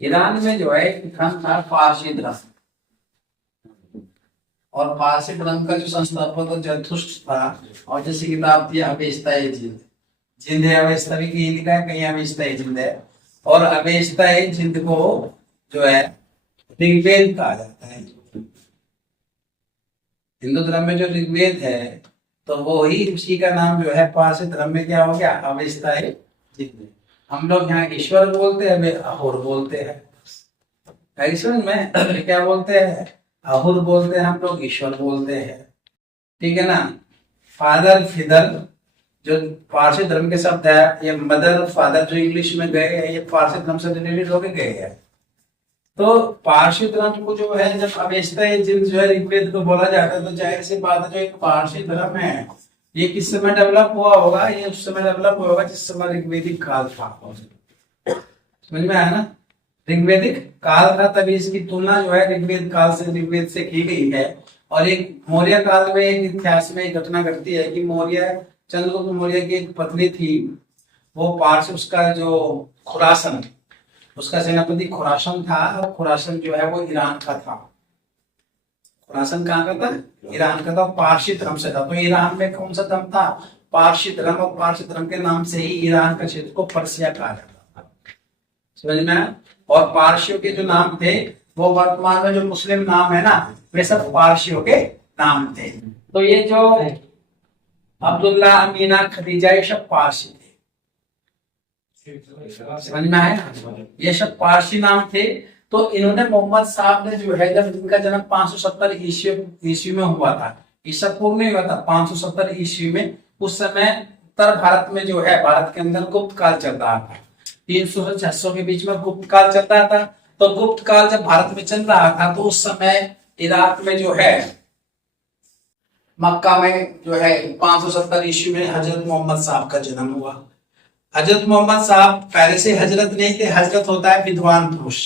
Iran में जो है एक धर्म था पारसी धर्म। और पारसी धर्म का जो संस्थापक जरथुस्त्र था। और जैसी किताब थी अवेस्ता जिंद। जिंद है अवेस्ता भी कहीं लिखा है, कहीं अवेस्ता जिंद है। और अवेस्ता जिंद को जो है ऋग्वेद कहा जाता है। हिंदू धर्म में जो ऋग्वेद है तो वो ही उसी का नाम जो है पारसी धर्म में क्या हो गया, अवेस्ता जिंद। हम लोग यहाँ ईश्वर बोलते हैं, वे अहुर बोलते हैं। ईश्वर में क्या बोलते हैं, अहुर बोलते हैं, हम लोग ईश्वर बोलते हैं। ठीक है ना। फादर फिदर जो पारसी धर्म के शब्द है, ये मदर फादर जो इंग्लिश में गए हैं, ये पारसी धर्म से रिलेटेड होके गए हैं। तो पारसी धर्म को जो है जब अवेस्ता जिंद जो है ऋग्वेद को बोला जाता है, तो जाहिर सी बात है जो एक पारसी धर्म है ये किस समय डेवलप हुआ होगा, ये उस समय डेवलप हुआ होगा जिस समय ऋग्वेदिक काल था। समझ में आया ना। ऋग्वेदिक काल था, तभी इसकी तुलना जो है ऋग्वेद काल से ऋग्वेद से की गई है। और एक मौर्य काल में एक इतिहास में एक घटना घटती है कि मौर्य चंद्रगुप्त मौर्य की एक पत्नी थी, वो पारसी उसका जो खुरासन, उसका सेनापति खुरासन था। और खुरासन जो है वो ईरान का था। खुरासन कहाँ का था, ईरान का था। पारसी धर्म से था। तो ईरान में कौन सा धर्म था, पारसी धर्म। और पारसी धर्म के नाम से ही ईरान का क्षेत्र को पर्सिया कहा जाता था। समझ में आया। और पारसियों के जो नाम थे वो वर्तमान में जो मुस्लिम नाम है ना, वे सब पारसियों के नाम थे। तो ये जो अब्दुल्ला, अमीना, खदीजा, ये सब पारसी थे। समझ में आया, ये सब पारसी नाम थे। तो इन्होंने मोहम्मद साहब ने जो है, जब इनका जन्म 570 ईस्वी में हुआ था, ईसा पूर्व नहीं हुआ था, 570 ईस्वी में। उस समय उत्तर भारत में जो है, भारत के अंदर गुप्त काल चल रहा था। 300 से 600 के बीच में गुप्त काल चल रहा था। तो गुप्त काल जब भारत में चल रहा था, तो उस समय इराक में जो है, मक्का में जो है 570 ईस्वी में हजरत मोहम्मद साहब का जन्म हुआ। हजरत मोहम्मद साहब पहले से हजरत नहीं थे। हजरत होता है विद्वान पुरुष।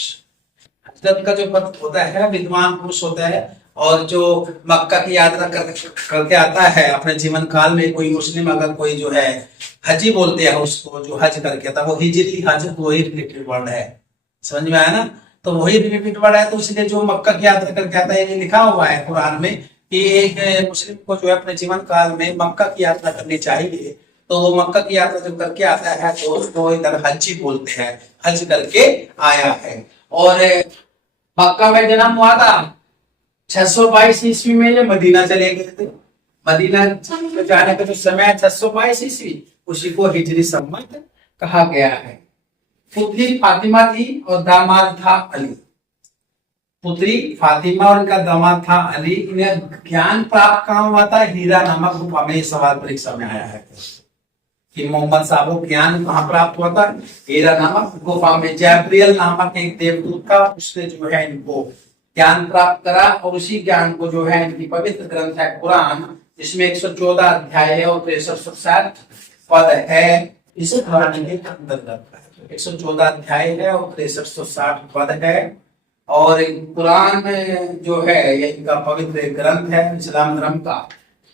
हजरत का जो पद होता है विद्वान पुरुष होता है। और जो मक्का की यात्रा करके आता है अपने जीवन काल में, कोई मुस्लिम अगर कोई जो है हजी बोलते हैं उसको, जो हज करके आता, वो हिजरी हज वही रिलेटेड वर्ड है। समझ में आया ना। तो वही रिलेटेड वर्ड है, तो इसलिए जो मक्का की यात्रा करके आता है, ये लिखा हुआ है कुरान में कि एक मुस्लिम को जो है अपने जीवन काल में मक्का की यात्रा करनी चाहिए। तो वो मक्का की यात्रा जब करके आता है तो उसको इधर हज बोलते हैं, हज करके आया है। और मक्का में जन्म हुआ था 622 ईस्वी में। ये मदीना चले गए थे। मदीना जाने का जो समय है 622 ईस्वी, उसी को हिजरी सम्मत कहा गया है। पुत्री फातिमा थी और दामाद था अली। पुत्री फातिमा और इनका दामाद था अली। इन्हें ज्ञान प्राप्त कहाँ हुआ था, हीरा नामक गुफा में। सवाल परीक्षा में आया है कि मोहम्मद साहब को ज्ञान कहाँ प्राप्त हुआ था, हीरा नामक गुफा में। जैब्रियल नामक एक देवदूत था, उसने जो है इनको ज्ञान प्राप्त करा। और उसी ज्ञान को जो है इनकी पवित्र ग्रंथ है कुरान, जिसमें 114 अध्याय है और 63 पद है। इस कुरान के अंतर्गत 114 अध्याय है और 63 पद है। और कुरान जो है ये इनका पवित्र ग्रंथ है इस्लाम धर्म का।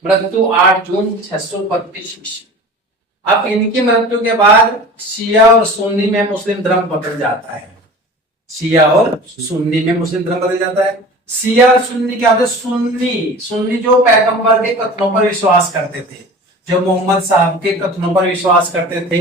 मृत्यु 8 जून 632 ईस्वी। अब इनकी मृत्यु के बाद शिया और सुन्नी में मुस्लिम धर्म बदल जाता है। शिया और सुन्नी में मुस्लिम धर्म बदल जाता है। शिया और सुन्नी क्या होता है, सुन्नी जो पैगंबर के कथनों पर विश्वास करते थे, जो मोहम्मद साहब के कथनों पर विश्वास करते थे,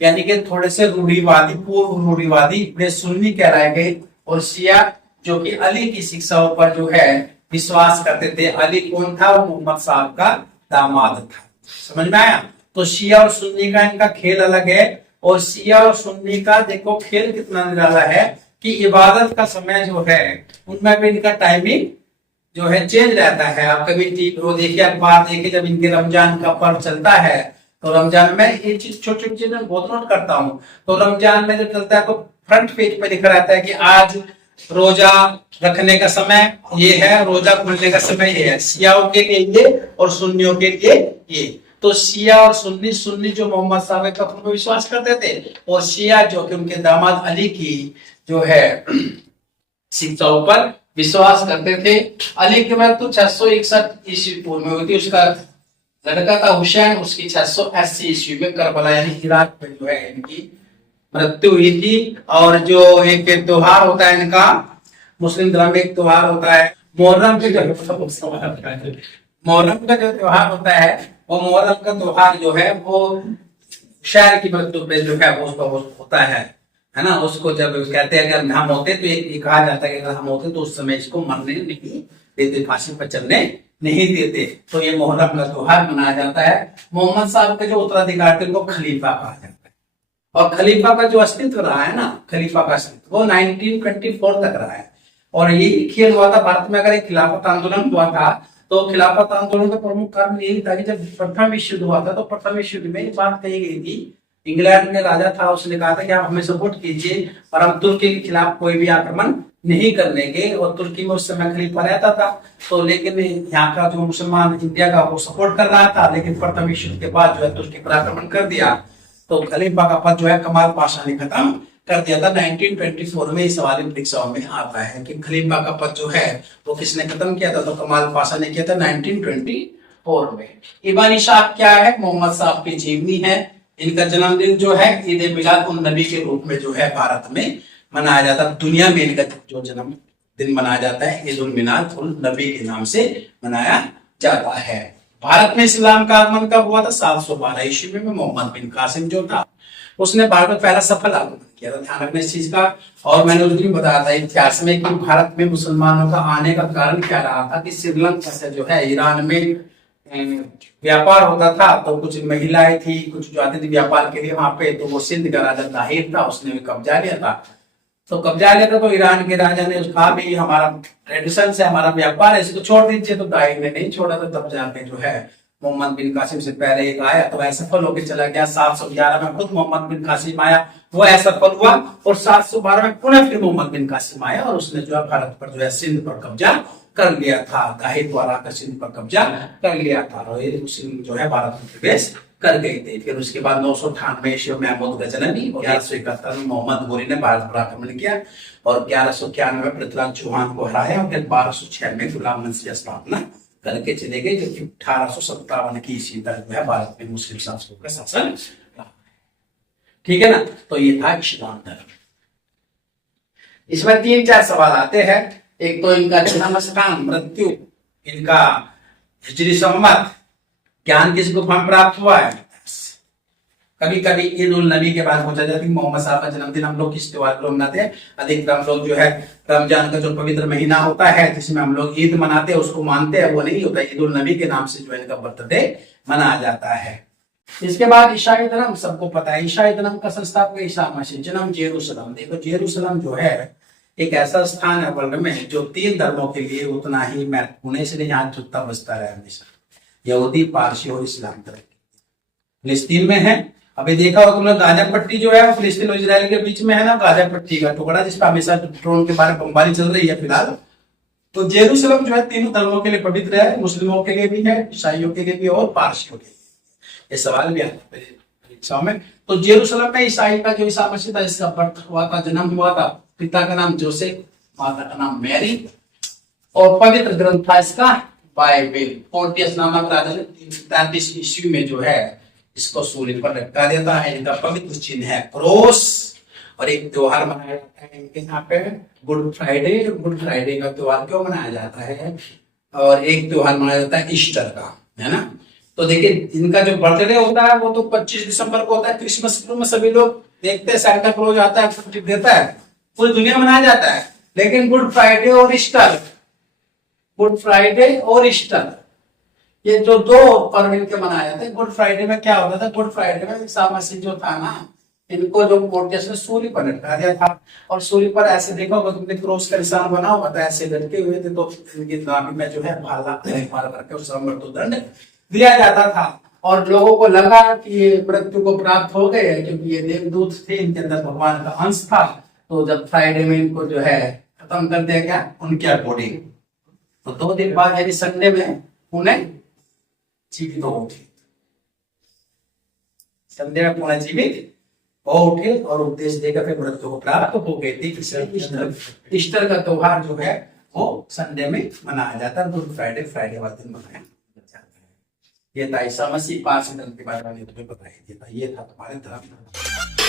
यानी कि थोड़े से रूढ़िवादी, पूर्व रूढ़िवादी, वे सुन्नी कहलाए गए। और शिया जो कि अली की शिक्षाओं पर जो है विश्वास करते थे। अली कौन था, वो मोहम्मद साहब का दामाद था। समझ में आया। तो शिया और सुन्नी का इनका खेल अलग है। और शिया और सुन्नी का देखो खेल कितना निराला है कि इबादत का समय जो है उनमें भी इनका टाइमिंग जो है चेंज रहता है। आप कभी वो देखिए, अखबार देखिए, जब इनके रमजान का पर्व चलता है, तो रमजान में ये चीज छोटी छोटी चीजें बहुत नोट करता हूँ। तो रमजान में जब चलता है तो फ्रंट पेज पे लिखा रहता है कि आज रोजा रखने का समय ये है, रोजा खुलने का समय ये है। शियाओं के लिए ये और सुन्नियों के लिए ये। तो शिया और सुन्नी, सुन्नी जो मोहम्मद साहब के कथनों पर विश्वास करते थे, और शिया जो कि उनके दामाद अली की जो है शिक्षाओं पर विश्वास करते थे। अली की मृत्यु 661 ईस्वी पूर्व में हुई थी। उसका लड़का था हुसैन, उसकी 680 ईस्वी में करबला यानी इराक में जो है इनकी मृत्यु हुई थी। और जो एक त्योहार होता है इनका, मुस्लिम धर्म में एक त्योहार होता है मुहर्रम के, मुहर्रम का जो त्योहार होता है, वो मुहर्रम का त्योहार जो है वो शायर की मृत्यु पे जो है वो होता है ना। उसको जब कहते हैं अगर हम होते तो ये कहा जाता है कि अगर हम होते तो उस समय इसको मरने नहीं देते, फांसी पर चलने नहीं देते। तो ये मुहर्रम का त्योहार मनाया जाता है। मोहम्मद साहब के जो उत्तराधिकारी थे उनको खलीफा कहा जाता है। और खलीफा का जो अस्तित्व रहा है ना, खलीफा का अस्तित्व वो 1924 तक रहा है। और यही खेल हुआ था भारत में। अगर एक खिलाफत आंदोलन हुआ था तो खिलाफत आंदोलन का प्रमुख कारण यही था कि जब प्रथम विश्व युद्ध हुआ था तो प्रथम विश्व युद्ध में ये बात कही गई थी, इंग्लैंड में राजा था, उसने कहा था कि आप हमें सपोर्ट कीजिए और हम तुर्की के खिलाफ कोई भी आक्रमण नहीं कर लेंगे। और तुर्की में उस समय खलीफा रहता था, तो लेकिन यहाँ का जो मुसलमान इंडिया का वो सपोर्ट कर रहा था। लेकिन प्रथम विश्व युद्ध के बाद जो है तुर्की पर आक्रमण कर दिया, तो खलीफा का पद जो है कमाल पाशा ने खत्म कर दिया था। 1924 में इस सवाल परीक्षाओं में आता है कि खलीफा का पद जो है वो किसने खत्म किया था, तो कमाल पाशा ने किया था 1924 में। इबानी साहब क्या है, मोहम्मद साहब की जीवनी है। इनका जन्मदिन जो है ईद मिलाद उन नबी के रूप में जो है भारत में मनाया जाता है। दुनिया में इनका जो जन्मदिन मनाया जाता है ईद उल मिलाद उन नबी के नाम से मनाया जाता है। भारत में इस्लाम का आगमन कब हुआ था? 712 ईस्वी में। मोहम्मद बिन कासिम जो था उसने भारत में पहला सफल आगमन किया था। ध्यान रखना इस चीज का। और मैंने उस दिन बताया था इतिहास में कि भारत में मुसलमानों का आने का कारण क्या रहा था कि श्रीलंका से जो है ईरान में व्यापार होता था, तो कुछ महिलाएं थी, कुछ जो आती थी व्यापार के लिए वहां पे, तो वो सिंध का राजा ताहिर था, उसने भी कब्जा लिया था। तो कब्जा लिया था तो ईरान के राजा ने कहा भी हमारा ट्रेडिशन से हमारा व्यापार है, इसको छोड़ दीजिए। तो ताहिर ने नहीं छोड़ा, तो तब जाके जो है मोहम्मद बिन कासिम से पहले एक आया तो असफल होकर चला गया। 711 में खुद मोहम्मद बिन कासिम आया, वो असफल हुआ। और 712 में पुनः फिर मोहम्मद बिन कासिम आया और उसने जो है भारत पर जो है सिंध पर कब्जा कर लिया था। ताहिर द्वारा सिंध पर कब्जा कर लिया था और ये मुस्लिम जो है भारत में प्रवेश कर गए थे। फिर उसके बाद 998 ईस्वी में महमूद गजनवी और 1171 में मोहम्मद गोरी ने भारत पर आक्रमण किया और 1191 में पृथ्वीराज चौहान को हराया और फिर 1206 में गुलाम मंसूर की स्थापना करके चले गए, जो कि 1857 की ईस्वी तक जो है भारत में मुस्लिम शासकों का शासन रहा। ठीक है ना। तो ये था इस्लाम धर्म। इसमें 3-4 सवाल आते हैं। एक तो इनका जन्म स्थान, मृत्यु, इनका हिजरी संवत, ज्ञान किस गुफा में प्राप्त हुआ है। कभी कभी ईद उल नबी के बाद पूछा जाता है मोहम्मद साहब का जन्मदिन हम लोग किस त्योहार को मनाते हैं। अधिकतर हम लोग जो है रमजान का जो पवित्र महीना होता है जिसमें हम लोग ईद मनाते हैं उसको मानते हैं, वो नहीं होता। ईद उल नबी के नाम से जो है इनका बर्थडे मनाया जाता है। इसके बाद ईसाई धर्म, सबको पता है ईसाई धर्म का संस्थापक ईसा मसीह, जन्म जेरूसलम। देखो जेरूसलम जो है एक ऐसा स्थान है वर्ल्ड में जो 3 धर्मों के लिए उतना ही महत्वपूर्ण है, इसलिए यहाँ जुटता बसता रहा हमेशा, यहूदी, पारसी और इस्लाम धर्म। फिलिस्तीन में है। अभी देखा होगा तुमने गाजा पट्टी जो है वो फिलिस्तीन और इजराइल के बीच में है ना, गाजा पट्टी का टुकड़ा जिसपा हमेशा ड्रोन के बारे में बमबारी चल रही है फिलहाल। तो जेरूसलम जो है 3 धर्मों के लिए पवित्र है, मुस्लिमों के लिए भी है, ईसाइयों के लिए भी और पारसियों के लिए। ये सवाल भी आता है परीक्षाओं में। तो जेरूसलम में ईसाई का जो ईसा मसीह था इसका बर्थ हुआ था, जन्म हुआ था। पिता का नाम जोसेफ, माता का नाम मैरी और पवित्र ग्रंथ था इसका बाइबल। पोर्टियस नामक राजा ने 333 ईस्वी में जो है इसको सूली पर लटका देता है। इनका पवित्र चिन्ह है क्रॉस। और एक त्योहार मनाया जाता है इनके यहाँ पे गुड फ्राइडे। गुड फ्राइडे का त्योहार क्यों मनाया जाता है? और एक त्योहार मनाया जाता है ईस्टर का, है ना। तो देखिए इनका जो बर्थडे होता है वो तो 25 दिसंबर को होता है। क्रिसमस में सभी लोग देखते हैं, सांता क्लॉज आता है, छुट्टी देता है, पूरी दुनिया मनाया जाता है। लेकिन गुड फ्राइडे और ईस्टर, गुड फ्राइडे और ईस्टर ये जो 2 पर्व इनके मनाए जाते हैं। गुड फ्राइडे में क्या होता था? गुड फ्राइडे में ईसा मसीह जो था ना, इनको जो पोर्टियस ने सूली पर लटका दिया था। और सूली पर ऐसे देखा होगा तुमने क्रॉस का निशान बना हुआ था, ऐसे लटके हुए थे। तो इनकी नाभि में जो है भाला मार करके उस मृत्युदंड दिया जाता था। और लोगों को लगा कि ये मृत्यु को प्राप्त हो गए क्योंकि ये देवदूत थे, इनके अंदर भगवान का अंश था। तो जब फ्राइडे में इनको जो है खत्म कर दिया गया उनके अकॉर्डिंग, तो 2 दिन बाद यानी संडे में उन्हें जीवित हो उठे। संडे में पुनः जीवित हो उठे और उपदेश देकर फिर मृत्यु को प्राप्त हो गए थे। ईस्टर का त्योहार जो है वो संडे में मनाया जाता है। गुड फ्राइडे फ्राइडे वाले दिन मनाया जाता है। ये था ईसा मसीह 5 धर्म के बारे में तुम्हें बताया था। ये था तुम्हारे धर्म।